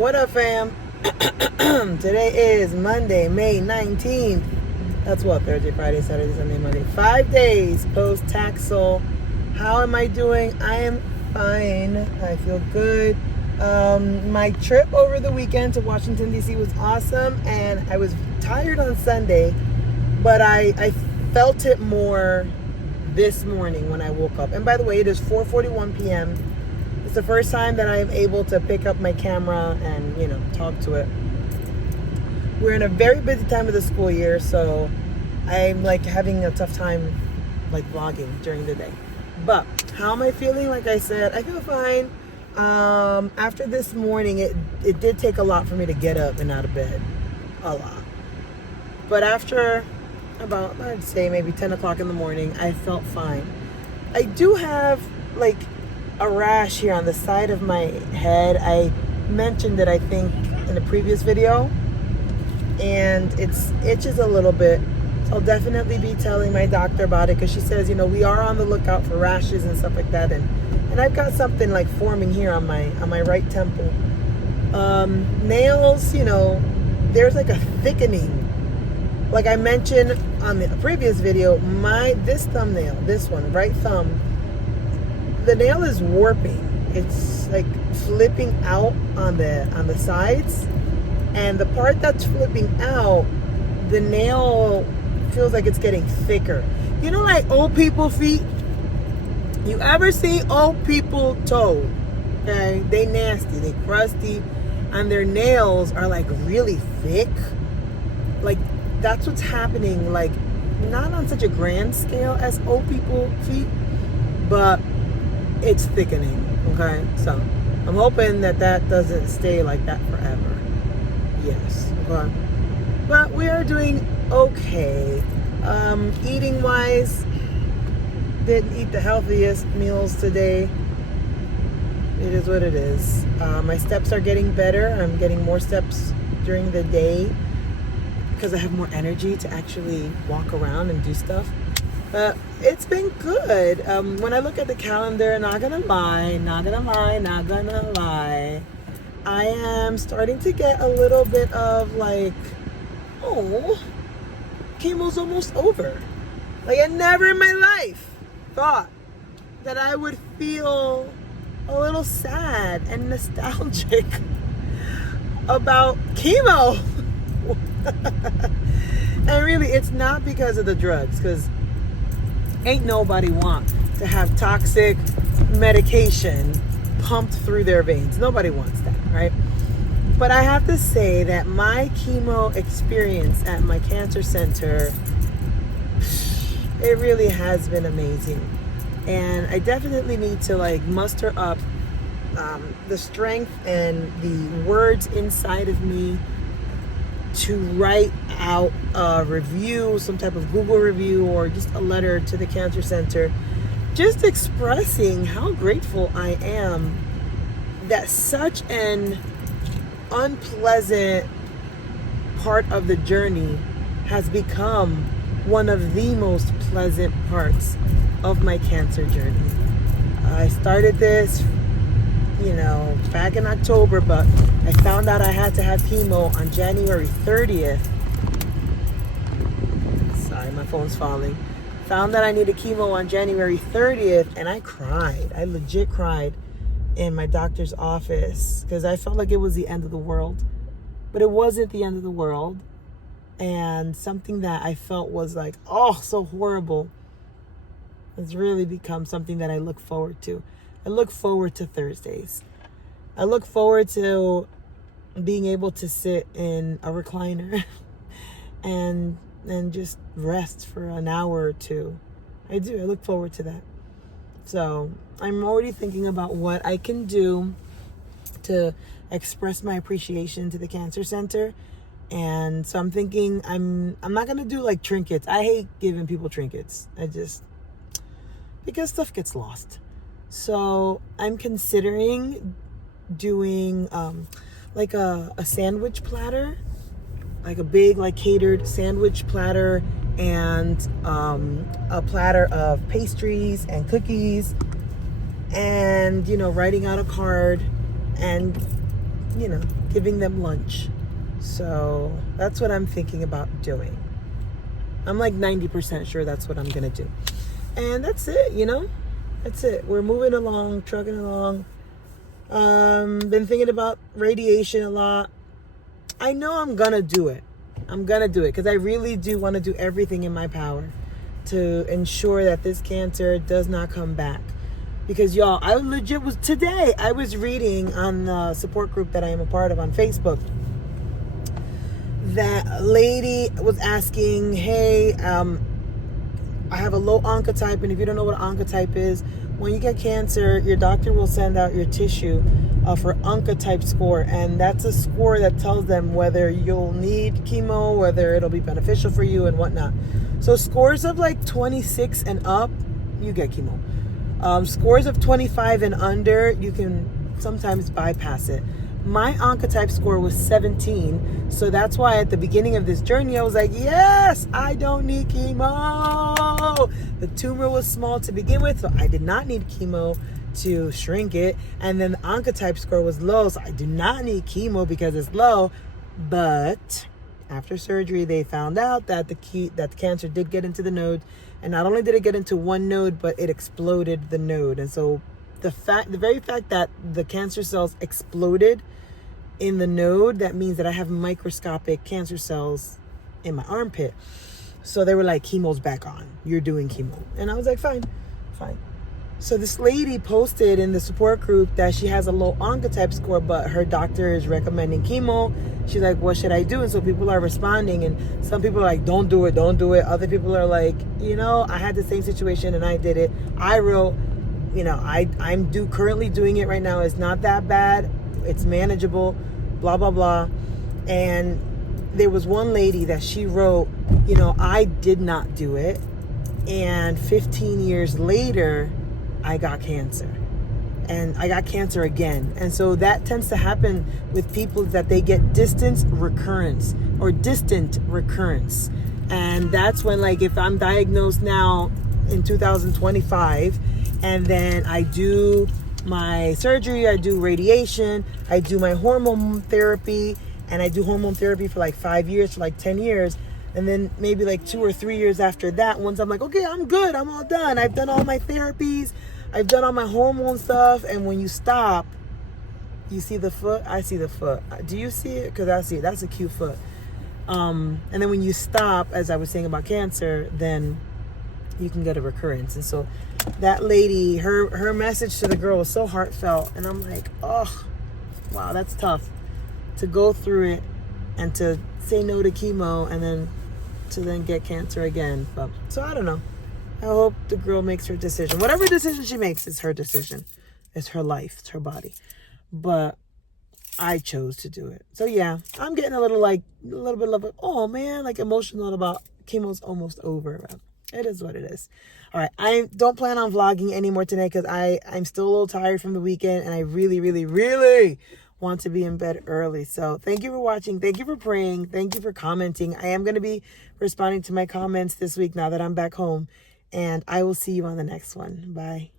What up, fam? Today is Monday, May 19th. That's what, Thursday, Friday, Saturday, Sunday, Monday. 5 days post Taxol. How am I doing? I am fine. I feel good. My trip over the weekend to Washington, D.C. was awesome, and I was tired on Sunday, but I felt it more this morning when I woke up. And by the way, it is 4:41 p.m. It's the first time that I'm able to pick up my camera and, talk to it. We're in a very busy time of the school year, so I'm having a tough time vlogging during the day. But how am I feeling? Like I said, I feel fine. After this morning, it did take a lot for me to get up and out of bed. A lot. But after about, I'd say maybe 10 o'clock in the morning, I felt fine. I do have a rash here on the side of my head. I mentioned it, I think, in a previous video, and it itches a little bit. So I'll definitely be telling my doctor about it, because she says, we are on the lookout for rashes and stuff like that, and I've got something forming here on my right temple. Nails, there's a thickening. Like I mentioned on the previous video, this thumbnail, this one, right thumb, the nail is warping. It's flipping out on the sides, and the part that's flipping out, the nail feels like it's getting thicker. Old people feet. You ever see old people toe? Okay, they nasty, they crusty, and their nails are really thick. That's what's happening. Not on such a grand scale as old people feet, but it's thickening. Okay, so I'm hoping that doesn't stay like that forever. Yes. Okay. But we are doing okay. Eating wise, didn't eat the healthiest meals today. It is what it is. My steps are getting better. I'm getting more steps during the day because I have more energy to actually walk around and do stuff. But it's been good. When I look at the calendar, not gonna lie, I am starting to get a little bit of chemo's almost over. I never in my life thought that I would feel a little sad and nostalgic about chemo. And really, it's not because of the drugs, because ain't nobody want to have toxic medication pumped through their veins. Nobody wants that, right? But I have to say that my chemo experience at my cancer center, it really has been amazing. And I definitely need to muster up the strength and the words inside of me to write out a review, some type of Google review, or just a letter to the cancer center, just expressing how grateful I am that such an unpleasant part of the journey has become one of the most pleasant parts of my cancer journey. I started this back in October, but I found out I had to have chemo on January 30th. Sorry, my phone's falling. Found that I needed chemo on January 30th, and I cried. I legit cried in my doctor's office because I felt like it was the end of the world. But it wasn't the end of the world. And something that I felt was so horrible has really become something that I look forward to. I look forward to Thursdays. I look forward to being able to sit in a recliner and just rest for an hour or two. I do. I look forward to that. So I'm already thinking about what I can do to express my appreciation to the cancer center. And so I'm thinking I'm not going to do trinkets. I hate giving people trinkets. Because stuff gets lost. So I'm considering doing a sandwich platter, a big catered sandwich platter, and a platter of pastries and cookies, and writing out a card, and giving them lunch. So that's what I'm thinking about doing. I'm like 90% sure that's what I'm going to do. And that's it, you know? That's it. We're moving along, trucking along. Been thinking about radiation a lot. I know I'm going to do it. I'm going to do it because I really do want to do everything in my power to ensure that this cancer does not come back. Because y'all, I legit was today, I was reading on the support group that I am a part of on Facebook. That lady was asking, hey, I have a low Oncotype, and if you don't know what Oncotype is, when you get cancer, your doctor will send out your tissue for Oncotype score, and that's a score that tells them whether you'll need chemo, whether it'll be beneficial for you, and whatnot. So scores of like 26 and up, you get chemo. Scores of 25 and under, you can sometimes bypass it. My Oncotype score was 17, so that's why at the beginning of this journey, I was like, yes, I don't need chemo. The tumor was small to begin with, so I did not need chemo to shrink it. And then the Oncotype score was low, so I do not need chemo because it's low. But after surgery, they found out that the cancer did get into the node, and not only did it get into one node, but it exploded the node. And so the very fact that the cancer cells exploded in the node, that means that I have microscopic cancer cells in my armpit. So they were like, chemo's back on. You're doing chemo. And I was like, fine. So this lady posted in the support group that she has a low Oncotype score, but her doctor is recommending chemo. She's like, what should I do? And so people are responding, and some people are like, don't do it. Other people are like, you know, I had the same situation and I did it. I wrote, you know, I'm currently doing it right now. It's not that bad. It's manageable, blah, blah, blah. And there was one lady that she wrote, you know, I did not do it. And 15 years later, I got cancer. And I got cancer again. And so that tends to happen with people, that they get distant recurrence. And that's when, like, if I'm diagnosed now in 2025, and then I do my surgery, I do radiation, I do my hormone therapy, and I do hormone therapy for like 5 years, for like 10 years. And then maybe like 2 or 3 years after that, once I'm like, okay, I'm good, I'm all done. I've done all my therapies, I've done all my hormone stuff. And when you stop, you see the foot? I see the foot. Do you see it? Because I see it. That's a cute foot. And then when you stop, as I was saying about cancer, then you can get a recurrence. And so that lady, her message to the girl was so heartfelt. And I'm like, oh, wow, that's tough to go through it and to say no to chemo and then to then get cancer again. But so I don't know. I hope the girl makes her decision. Whatever decision she makes is her decision. It's her life. It's her body. But I chose to do it. So yeah, I'm getting a little bit of, oh man, like emotional about chemo's almost over. It is what it is. All right. I don't plan on vlogging anymore today because I'm still a little tired from the weekend, and I really, really, really want to be in bed early. So thank you for watching. Thank you for praying. Thank you for commenting. I am going to be responding to my comments this week now that I'm back home, and I will see you on the next one. Bye.